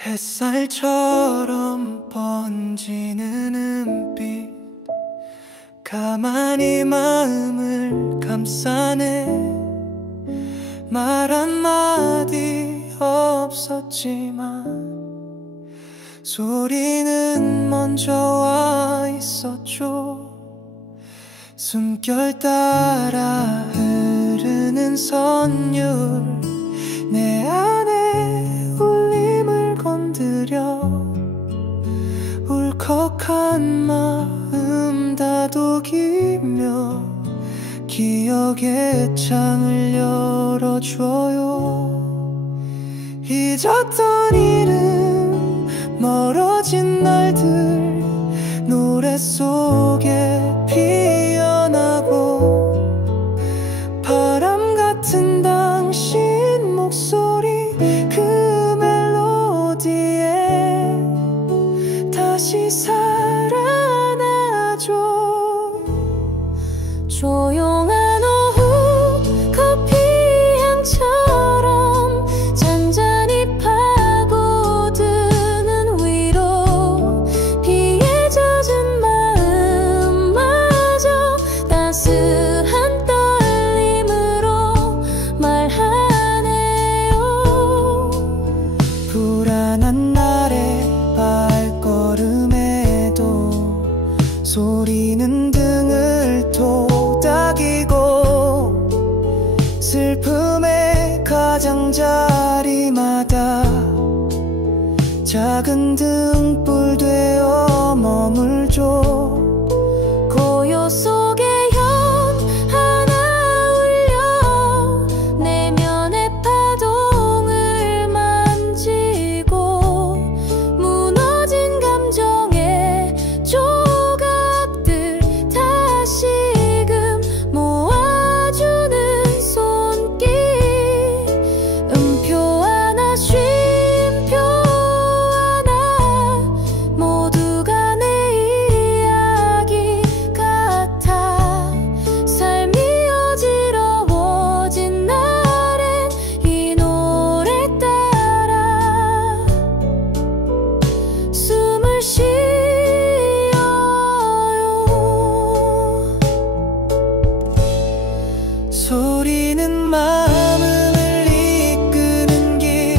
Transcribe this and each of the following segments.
햇살처럼 번지는 은빛 가만히 마음을 감싸네. 말 한마디 없었지만 소리는 먼저 와 있었죠. 숨결 따라 흐르는 선율 내 안에 울림을 건드려 울컥한 마음 다독이며 기억의 창을 열어줘요. 잊었던 이름 멀어진 날들 노래 속에 피어나고 바람 같은 당신 목소리 그 멜로디에 다시 살아나죠. 조용한 오후 커피 향처럼 잔잔히 파고드는 위로 비에 젖은 마음마저 따스한 떨림으로 말하네요. 불안한 날의 발걸음에도 소리는 등을 토닥이고 슬픔의 가장자리마다 작은 등불 되어 머물죠. 고요 속에 현 하나 울려 내면의 파동을 만지고 무너진 감정의 조각들 다시금 모아주는 손길. 음표 하나 쉼표 하나 모두가 내 이야기 같아. 삶이 어지러워진 날엔 이 노래 따라 숨을 쉬어요. 소리는 마음을 이끄는 길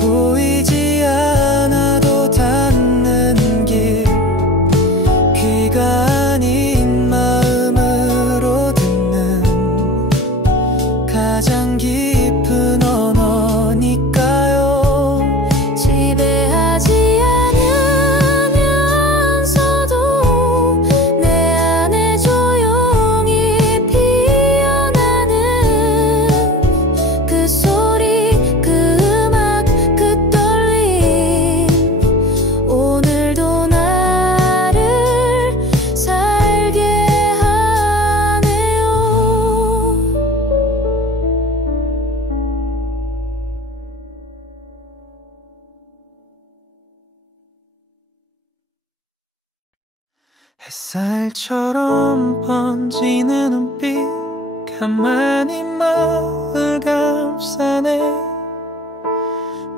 보이지 않아도 닿는 길 귀가 아닌 마음으로 듣는 가장 깊은 언어니까요. 지배하지 않으면서도 내 안에 조용히 피어나는 그 소리 그 음악 그 떨림 오늘도 나를 살게 하네요. 햇살처럼 번지는 눈빛 가만히 마음을 감싸네.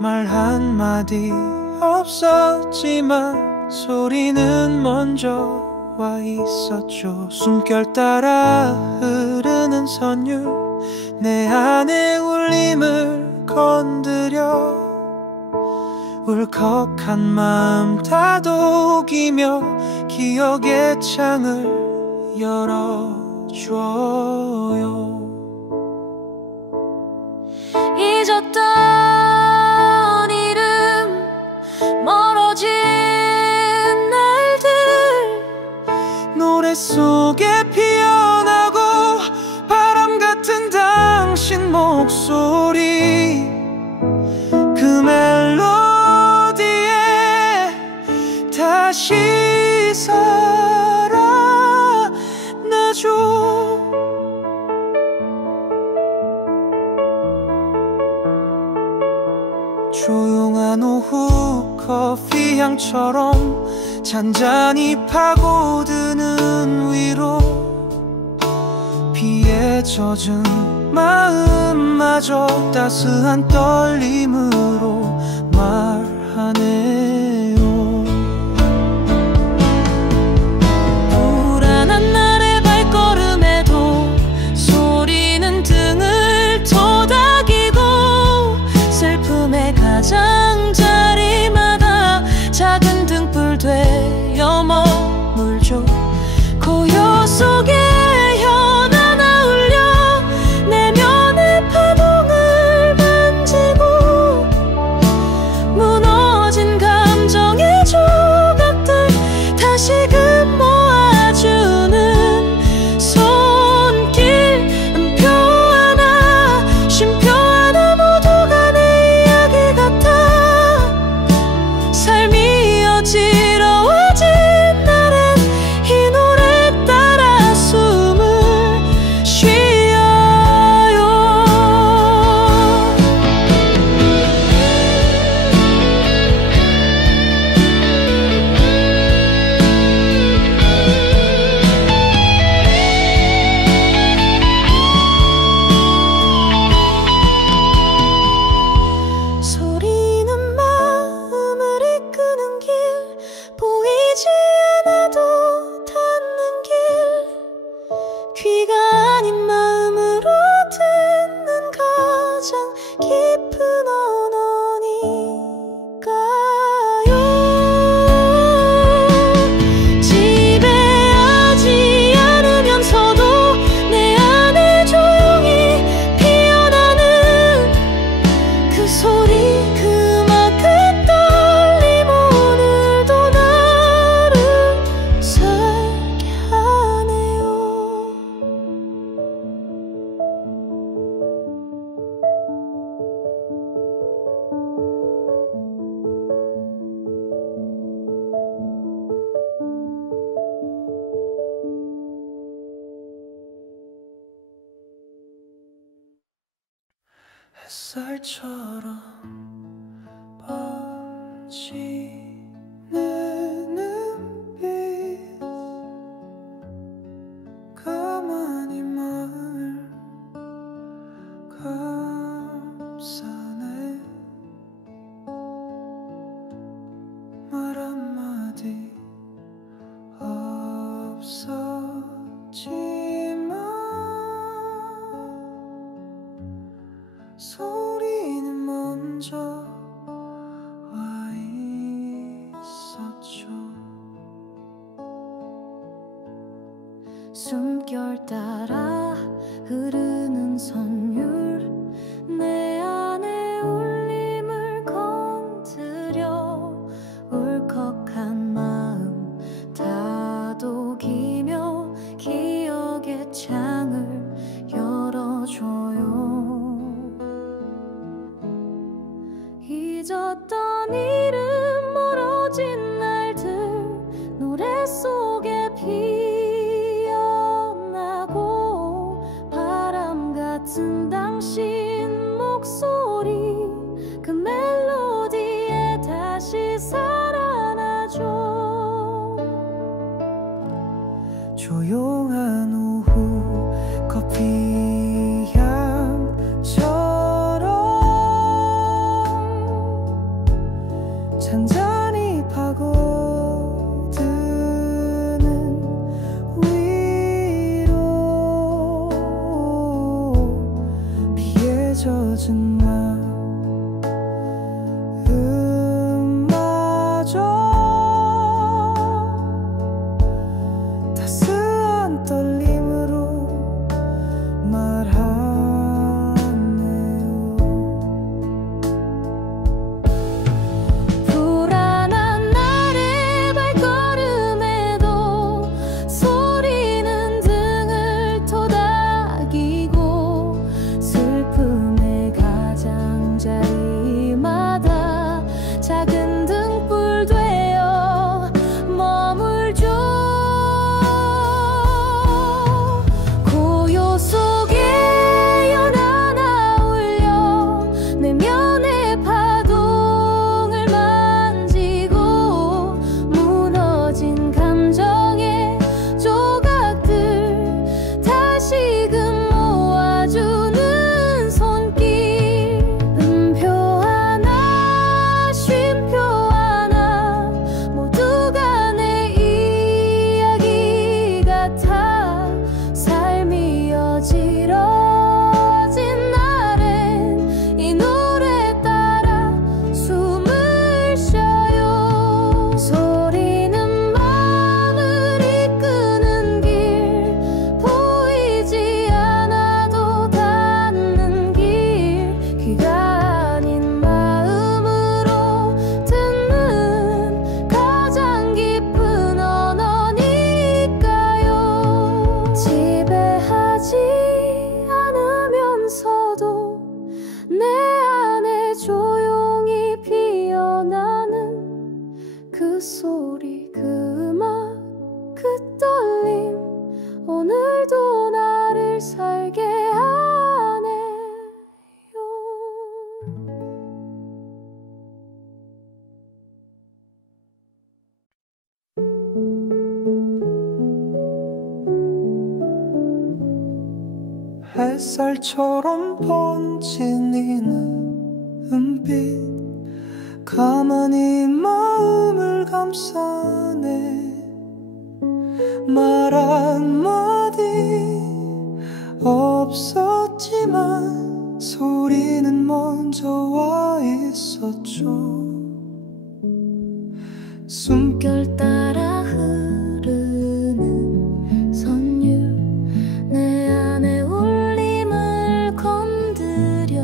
말 한마디 없었지만 소리는 먼저 와 있었죠. 숨결 따라 흐르는 선율 내 안에 울림을 건드려 울컥한 마음 다독이며 기억의 창을 열어줘요. 잊었던 이름 멀어진 날들 노래 속에 피어나고 바람 같은 당신 목소리 그 멜로디에 다시 살아나죠. 조용한 오후 커피 향처럼 잔잔히 파고드는 위로 비에 젖은 마음마저 따스한 떨림으로 소리 그만 그 떨림 오늘도 나를 살게 하네요. 햇살처럼 번지는 눈빛 가만히 마음을 감싸네. 말 한마디 없었지만 소리는 먼저 와 있었죠. 숨결 따라 흐르는 선율 내 안에 울림을 건드려 울컥한 마음 다독이며 기억의 창을 열어줘요. 잊었던 이름 멀어진 날들 노래 속에 피어나고 바람 같은 당신 목소리 그 멜로디에 다시 살아나죠. 조용한 오후 커피향처럼 잔잔히 파고드는 위로 비에 젖은 마음마저 따스한 떨림으로 말하네요. 불안한 날의 발걸음에도 소리는 등을 토닥이고 슬픔의 가장자리마다 작은 등불 되어 머물죠. 고요 속에 연하나 울려 내면의 파동을 만지고 무너진 감정의 조각들 다시금 모아주는 손길. 음표 하나 쉼표 하나 모두가 내 이야기 같아 삶이 어지러진 날엔 이 노래 따라 숨을 쉬어요. 소리는 마음을 이끄는 길 보이지 않아도 닿는 길 귀가 아닌 마음으로 듣는 가장 깊은 언어니까요. 지배하지 않으면서도 내 안에 조용히 피어나는 그 소리 그 음악 그 떨림 오늘도 나를 살게 하네요. 햇살처럼 번지는 눈빛 가만히 마음을 감싸네. 말 한마디 없었지만 소리는 먼저 와 있었죠. 숨결 따라 흐르는 선율 내 안에 울림을 건드려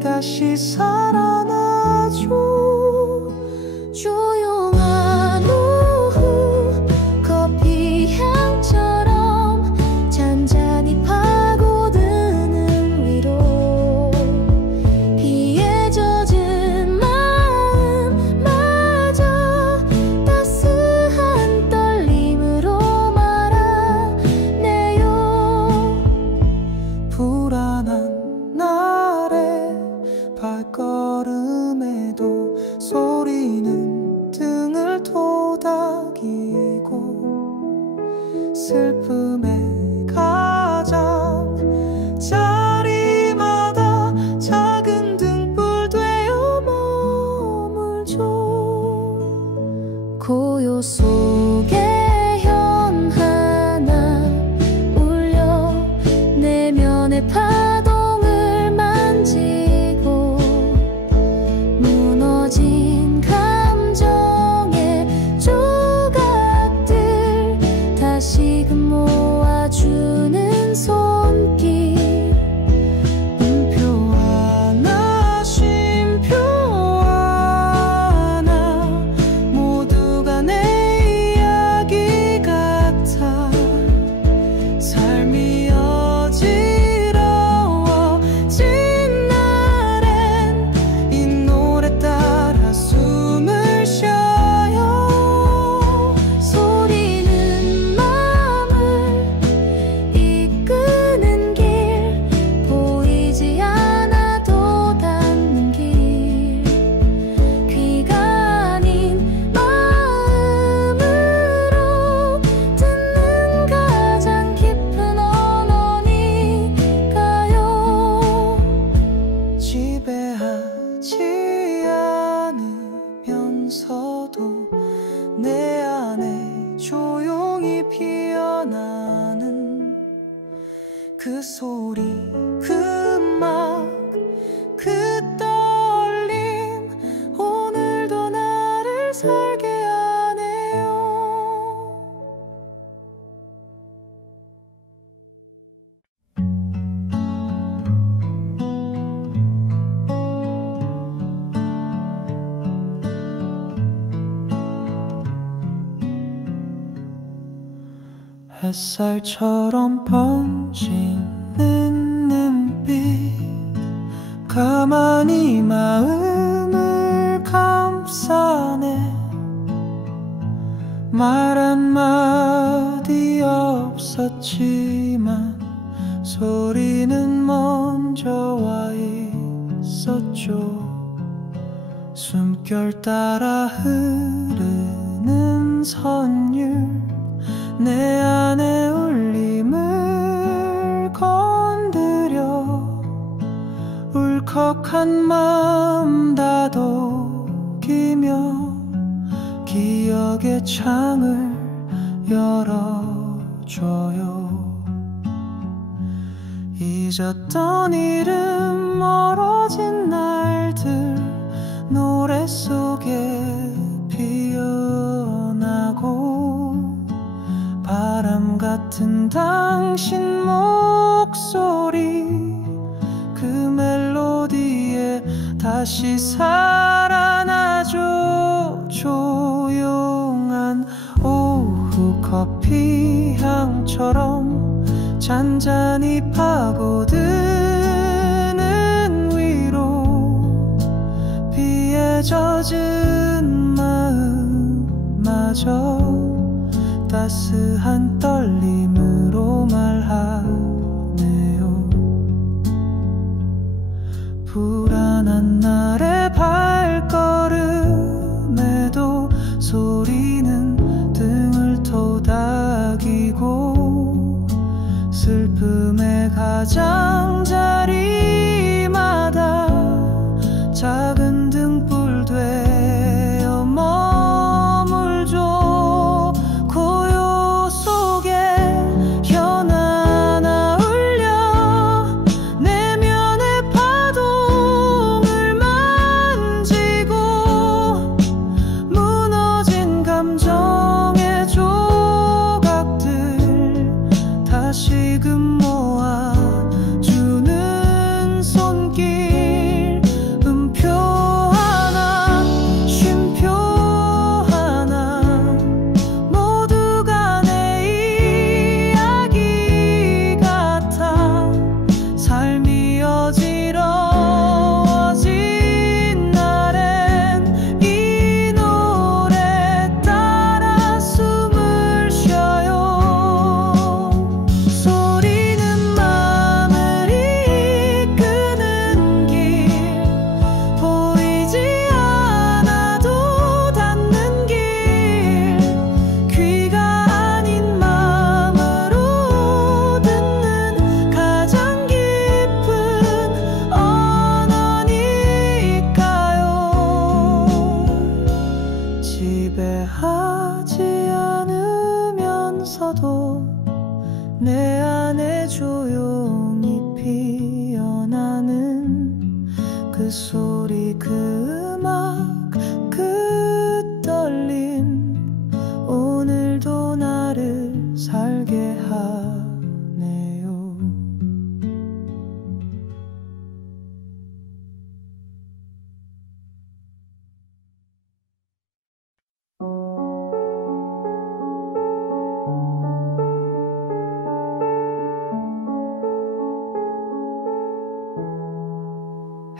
다시 살아나죠. 조용한 오후 커피 향처럼 잔잔히 파고드는 위로 비에 젖은 마음마저 따스한 떨림으로 말하네요. 불안한 날의 발걸음에도 소리는 등을 토닥이고 슬픔의 가장자리마다 작은 등불 되어 머물죠. 고요 속에 현 하나 울려 내면의 파동을 만지고 무너진 감정의 조각들 다시금 모아주는 손길. 음표 하나 쉼표 하나 모두가 내 이야기 같아. 삶이 어지러워진 날엔 이 노래 따라 숨을 쉬어요. 소리는 마음을 이끄는 길 보이지 않아도 닿는 길 귀가 아닌 마음으로 듣는 가장 깊은 언어니까요. 지배하지 않으면서도 내 안에 조용히 피어나는 그 소리 그 음악 그 떨림 오늘도 나를 살게 하네요. 햇살처럼 번지는 눈빛 가만히 마음을 감싸네. 말 한마디 없었지만 소리는 먼저 와 있었죠. 숨결 따라 흐르는 선율 내 안의 울림을 건드려 울컥한 마음 다독이며 기억의 창을 열어줘요. 잊었던 이름 멀어진 날들 노래 속에 피어나고 바람 같은 당신 목소리 그 멜로디에 다시 살아나죠. 조용한 오후 커피 향처럼 잔잔히 파고드는 위로 비에 젖은 마음마저 따스한 떨림으로 말하네요. 불안한 날의 발걸음에도 소리는 등을 토닥이고 슬픔의 가장자리마다 작은 등불 되어 머물죠. 고요 속에 현 하나 울려 내면의 파동을 만지고 무너진 감정의 조각들 다시금 모아주는 그 소리 그 음악 그 떨림 오늘도 나를 살게 하네요.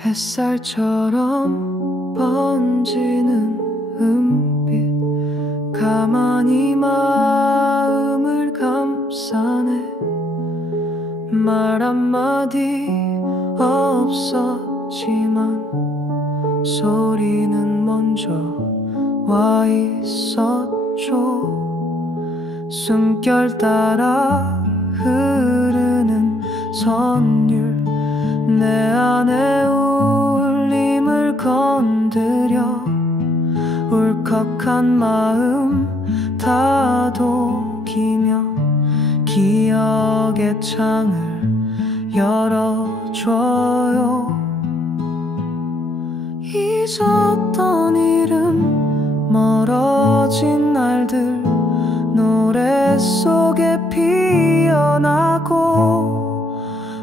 햇살처럼 번지는 은빛 가만히 마음을 감싸네. 말 한마디 없었지만 소리는 먼저 와 있었죠. 숨결 따라 흐르는 선율 내 안에 울림을 건드려 울컥한 마음 다독이며 기억의 창을 열어줘요. 잊었던 이름 멀어진 날들 노래 속에 피어나고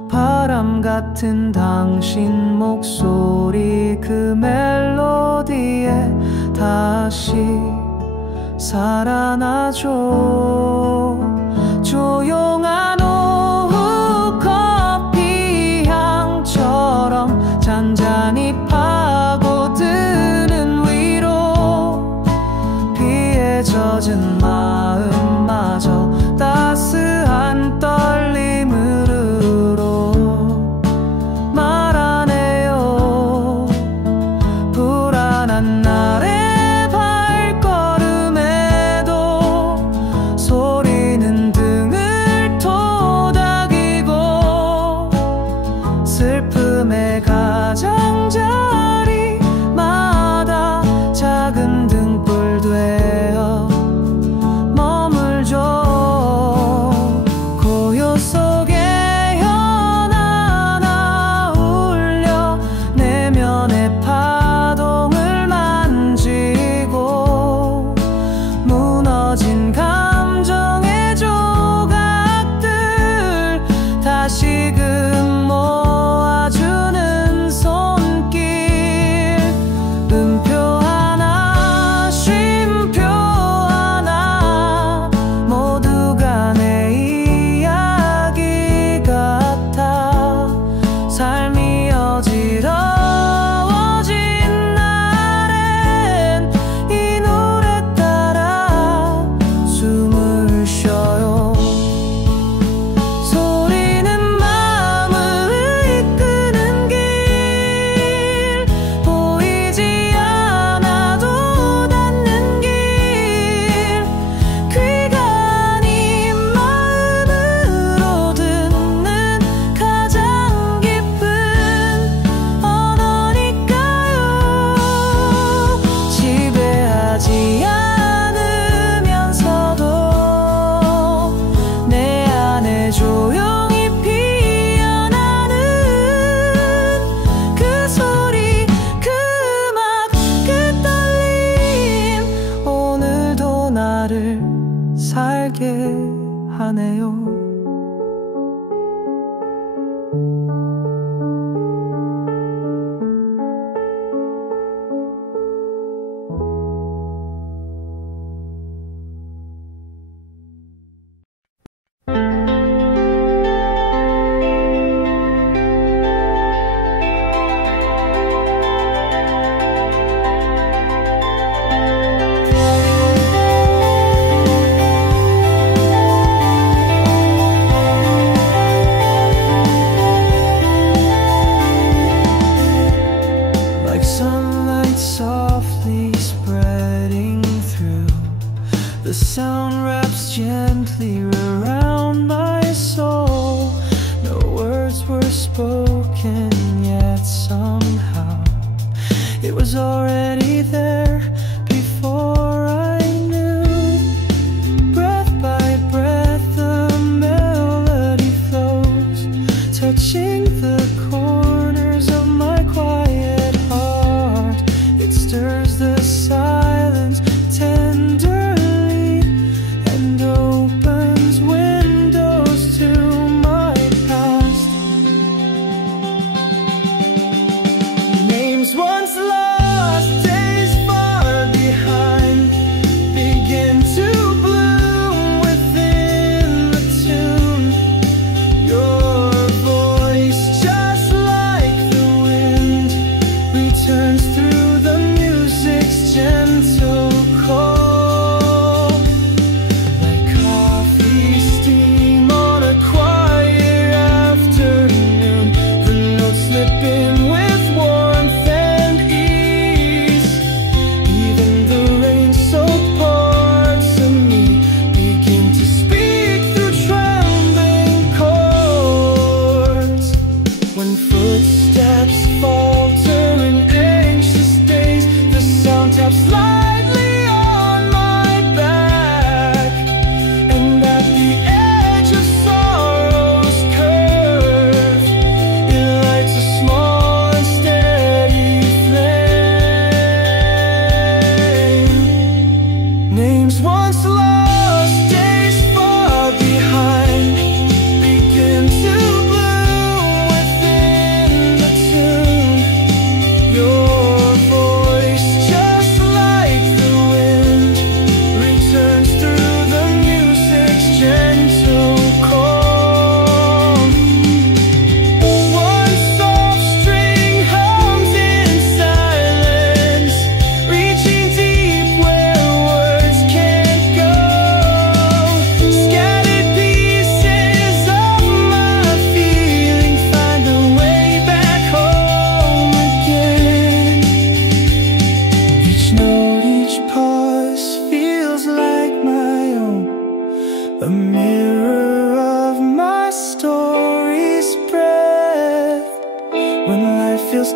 바람 같은 당신 목소리 그 멜로디에 다시 살아나죠. 조용한 오후 커피 향처럼 잔잔히 파고드는 위로 비에 젖은 마음마저 따스한 떨림으로 말하네요. 불안한 날의 발걸음에도 소리는 등을 토닥이고 슬픔의 가장자리마다 작은 등불 되어 머물죠. 고요 속에 현아나 울려 내면의 파동을 만지고 무너진 감정의 조각들 다시금 모아주는 손길. 음표 하나 쉼표 하나 모두가 내 이야기 같아. 삶이 어지러워진 날엔 이 노래 따라 숨을 쉬어요. 소리는 마음을 이끄는 길 보이지 않아도 닿는 길 귀가 아닌 마음으로 듣는 가장 깊은 언어니까요. 지배하지 않으면서도 내 안에 조용히 피어나는 그 소리 그 음악 그 떨림 오늘도 나를 살게 하네요. Like sunlight softly spreading through, the sound wraps gently around my soul. No words were spoken yet somehow it was already there before I knew. Breath by breath the melody flows, touching the corners of my quiet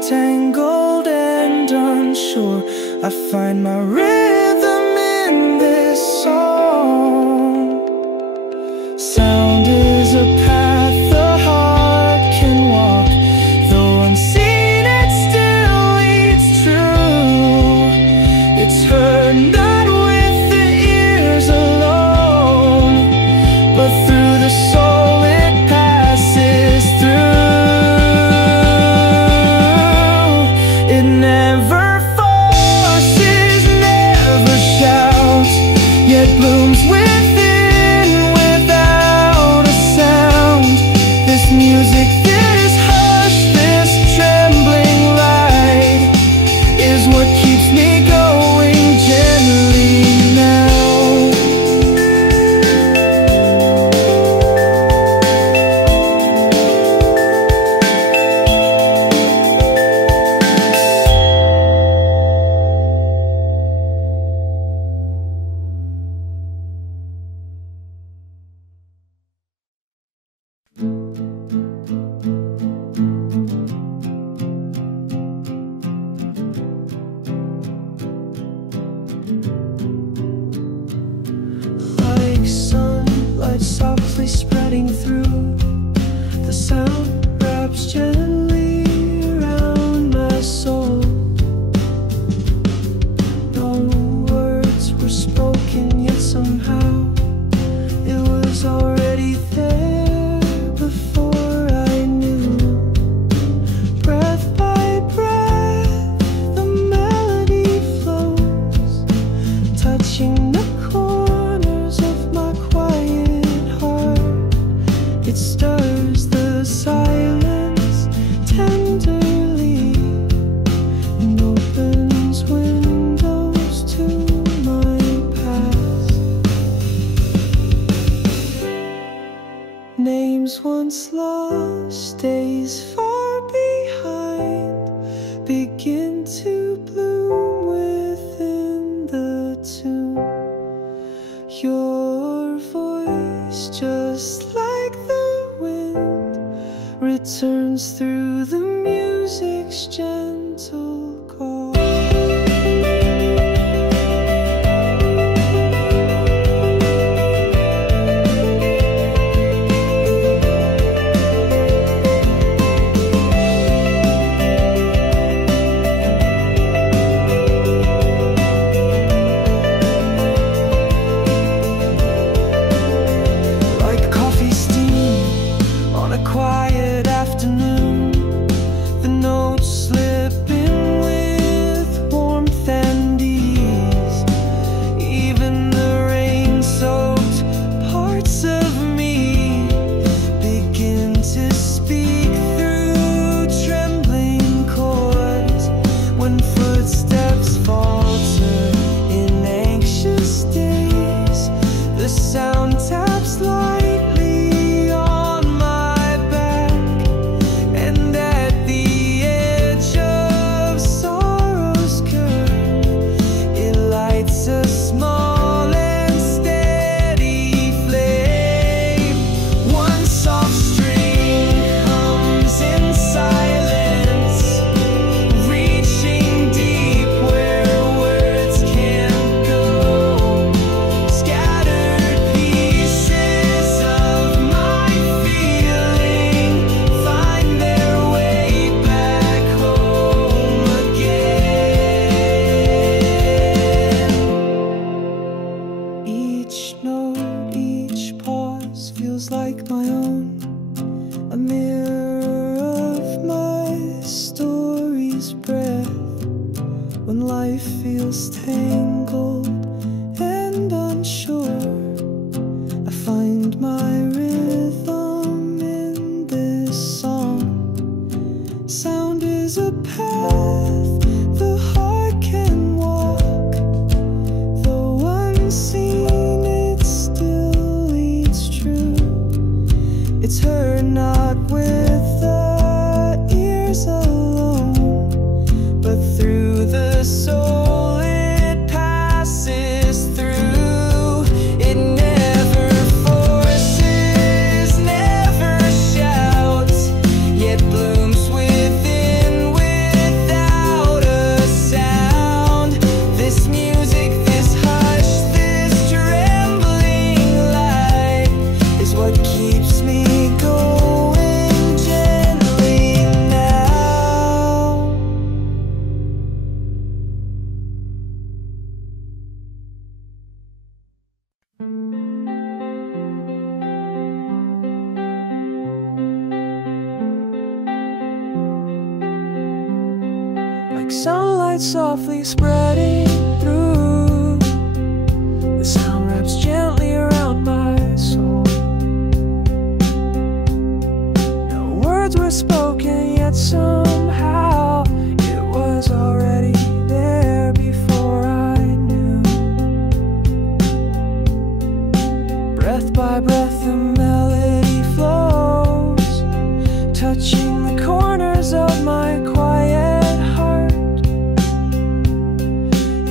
tangled and unsure. I find my rhythm in this song. Sound is a path the heart can walk, though unseen it still leads true. It's heard not with the ears alone, but through the soul it passes through. It never forces, never shouts, yet blooms within without a sound. This music, this hush, this trembling light is what keeps me going gently now. Like sunlight softly spreading through, the sound wraps gently around my soul. No words were spoken, yet somehow it was already there before I knew. Breath by breath, the melody flows, touching the corners of my quiet heart. It stirs the silence tenderly and opens windows to my past. Names once lost, days far behind, begin to bloom within the tune. Your voice, just like the wind, returns through the music's gentle call. Like coffee steam on a quiet afternoon, the notes slip in with warmth and ease. Even the rain-soaked parts of me begin to speak through trembling chords. When footsteps falter in anxious days, the sound taps lightly on my back, and at the edge of sorrow's curve, it lights a small and steady flame. One soft string hums in silence, reaching deep where words can't go. Scattered pieces of my feeling find their way back home again. Each note, each pause feels like my own, a mirror of my story's breath. When life feels tangled and unsure, I find my rhythm in this song. Sound is a path the heart can walk, though unseen it still leads true. It's heard not with the ears alone, but through the soul it passes through. It never forces, never shouts, yet blooms within with like sunlight softly spreading through. The sound wraps gently around my soul. No words were spoken, yet somehow it was already there before I knew. Breath by breath the melody flows, touching the corners of my quiet heart.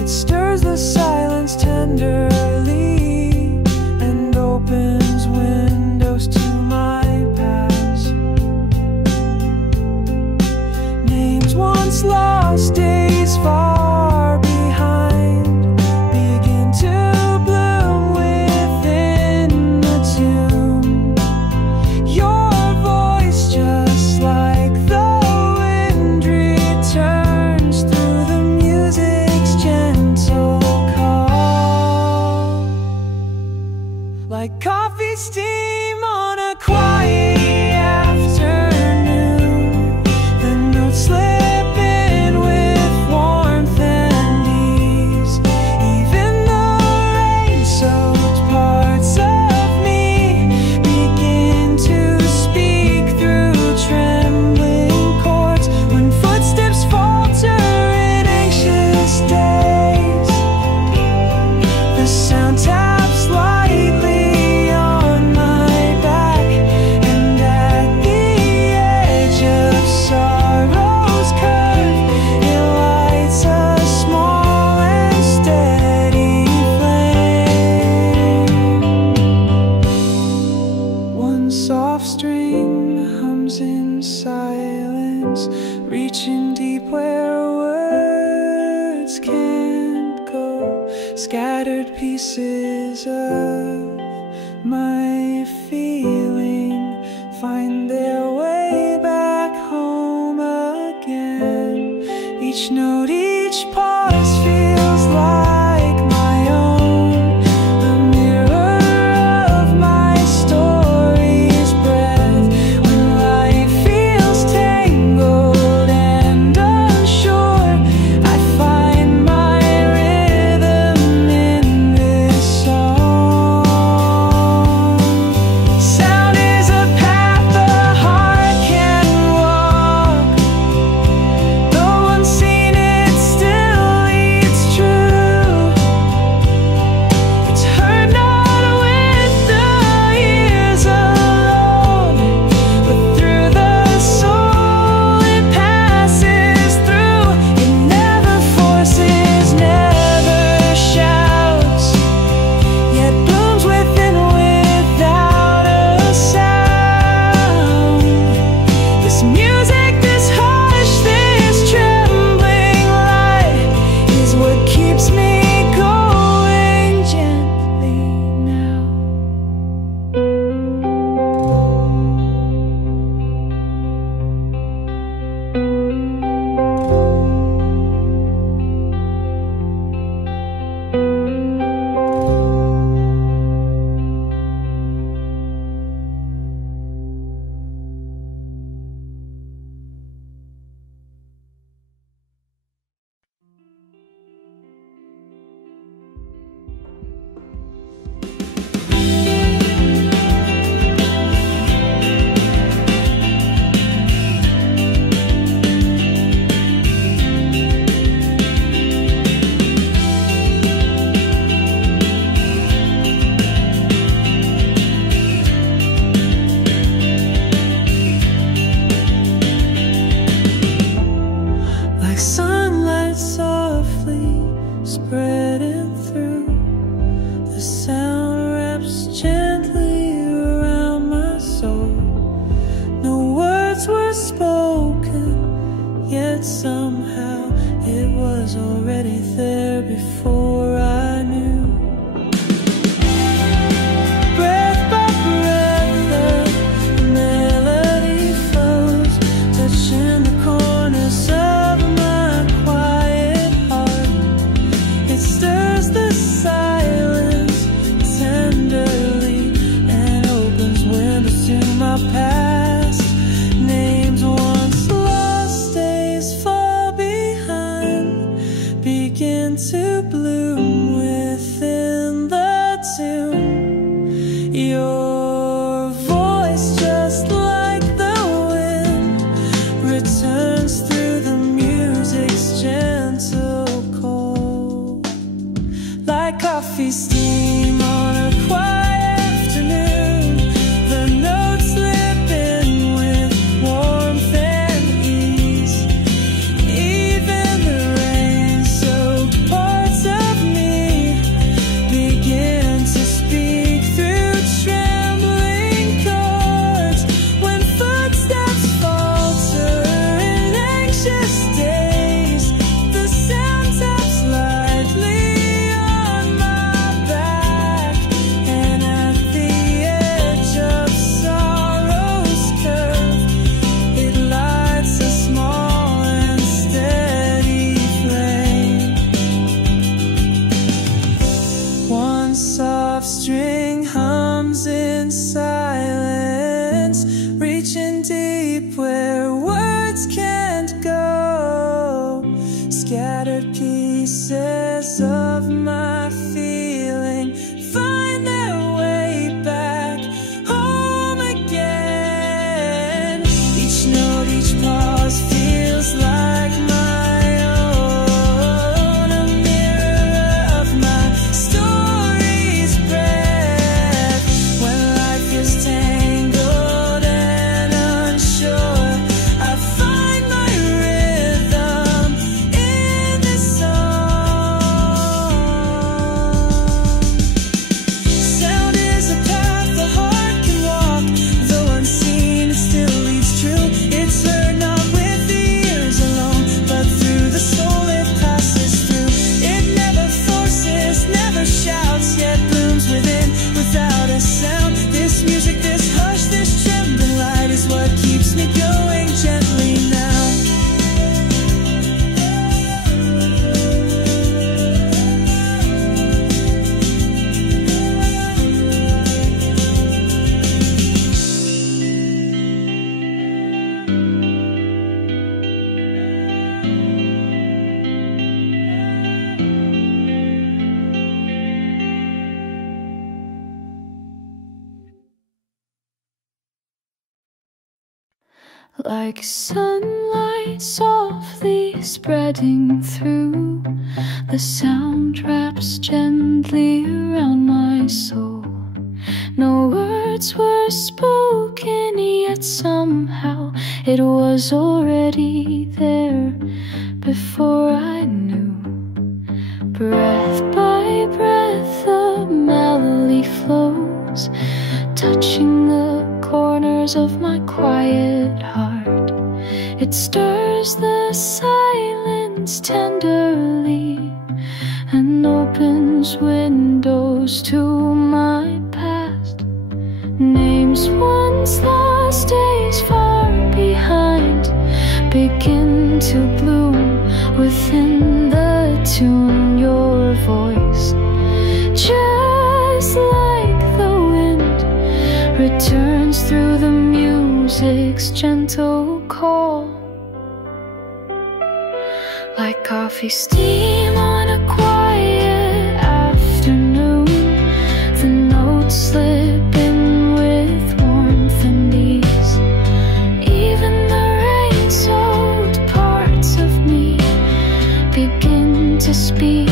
It stirs the silence tenderly and opens windows to my past. Names once lost, days far behind, begin to bloom within the tomb. Your voice, just like the wind, returns through the music's gentle call. Like coffee steam on a quiet afternoon, the notes slip in with warmth and ease. Even the rain-soaked parts of me begin to speak through trembling chords. When footsteps falter in anxious days, the sound taps lightly on my back, and at the edge of sorrow's curve, it lights a small and steady flame. One soft string hums in silence, reaching deep where words can't go. Scattered pieces of my feeling find their way back home again. Each note, each pause feels like my own, the mirror of my story's breath. When life feels tangled and unsure, I find my rhythm in this song. Sound is a path the heart can walk. No one's seen it, still leads true. It's heard not with the ears alone, but through the soul it passes through. It never forces, never shouts, yet blooms within without a sound. This music, this hush, this trembling light is what keeps me going gently now. Like sunlight softly spreading through, the sound wraps gently around my soul. No words were spoken, yet somehow it was already there before I knew. Breath by breath, the melody flows, touching the corners of my quiet heart. It stirs the silence tenderly and opens windows to my past. Names once lost, days far behind. to bloom within the tune. Your voice, just like the wind, returns through the music's gentle call. Like coffee steam on a quiet afternoon, the notes slip in with warmth and ease. Even the rain-soaked parts of me begin to speak through trembling chords. When footsteps falter in anxious days, the sound taps lightly on my back, and at the edge of sorrow's curve, it lights a small and steady flame. One soft string hums in silence, reaching deep where words can't go. Scattered pieces of my feeling find their way back home again. Each note, each pause feels like my own, a mirror of my story's breath. When life is tangled and unsure, I find my rhythm in this song. Sound is a path the heart can walk, though unseen it still leads true. It's heard not with the ears alone, but through the soul it passes through. It never forces, never shouts, yet blooms within without a sound. This music, this hush, this trembling light is what keeps me going gently now. Like sunlight softly spreading through, the sound wraps gently around my soul. No words were spoken, yet somehow it was already there before I knew. Breath by breath the melody flows, touching the corners of my quiet heart. It stirs the silence tenderly and opens windows to my past. Names once lost, days far behind, begin to bloom within the tune. Your voice, just like the wind, returns through the music's gentle call. Like coffee steam on a quiet afternoon, the notes slip in with warmth and ease. Even the rain-soaked parts of me begin to speak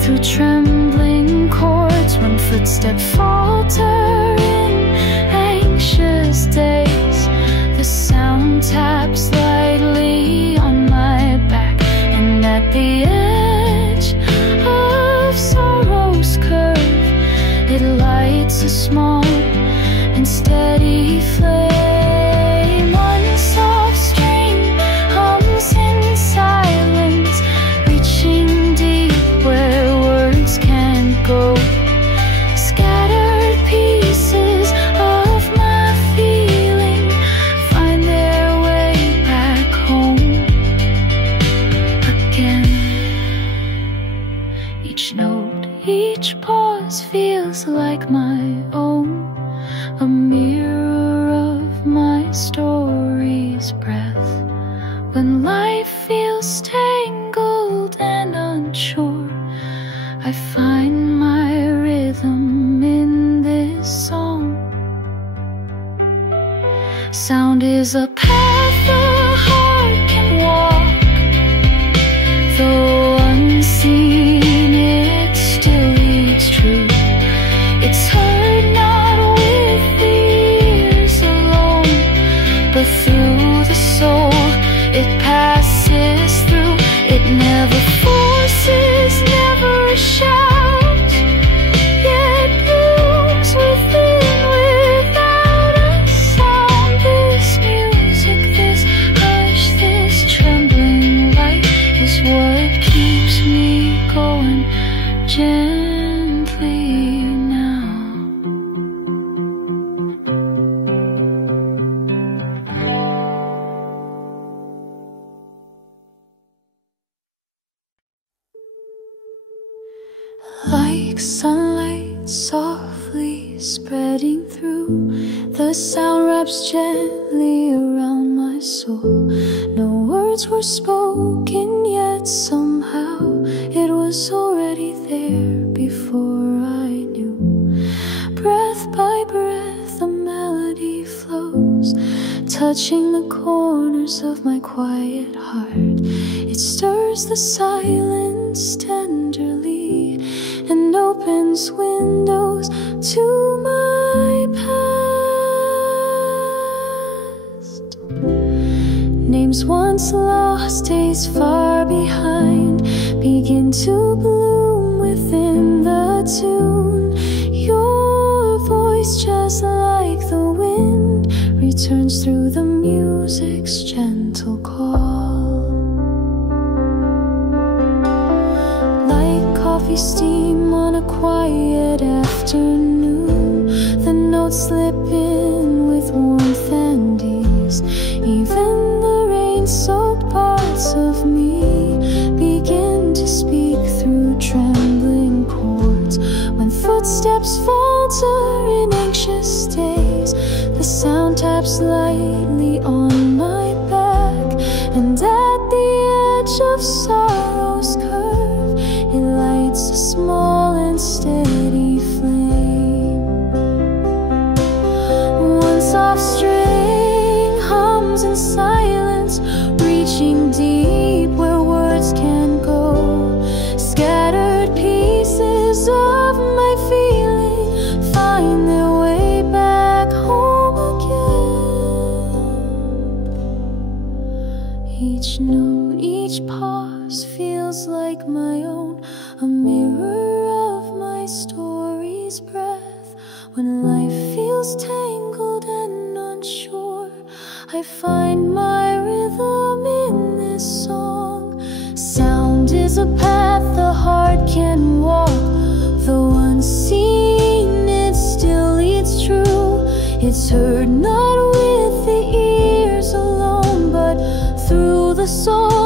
through trembling chords. When footsteps falter in anxious days, the sound taps lightly on my back, and at the edge of sorrow's curve, it lights a small and steady flame. One soft string hums in silence, reaching deep where words can't go. Scattered pieces of my feeling find their way back home again. Each note, each pause feels like my own, a mirror of my story's breath. When life feels tangled and unsure, gently now. Like sunlight softly spreading through, the sound wraps gently around my soul. No words were spoken yet somehow it was already there before I knew. Breath by breath a melody flows, touching the corners of my quiet heart. It stirs the silence tenderly and opens windows to my past. Names once lost, days far behind, begin to bloom within the tune. Your voice, just like the wind, returns through the music's gentle call. Like coffee steam on a quiet afternoon, the notes slip in with warmth and ease. Even the rain-soaked parts of me begin to speak through trembling chords. When footsteps falter in anxious days, the sound taps lightly on my back, and at the edge of sorrow's curve, it lights a small and steady flame. One soft string hums in silence, reaching deep where words can go. Scattered pieces of my feeling find their way back home again. Each note, each pause feels like my own, a mirror of my story's breath. When life feels tangled and unsure, I find my rhythm in this song. Sound is a path the heart can walk, though unseen it still leads true. It's heard not with the ears alone, but through the soul.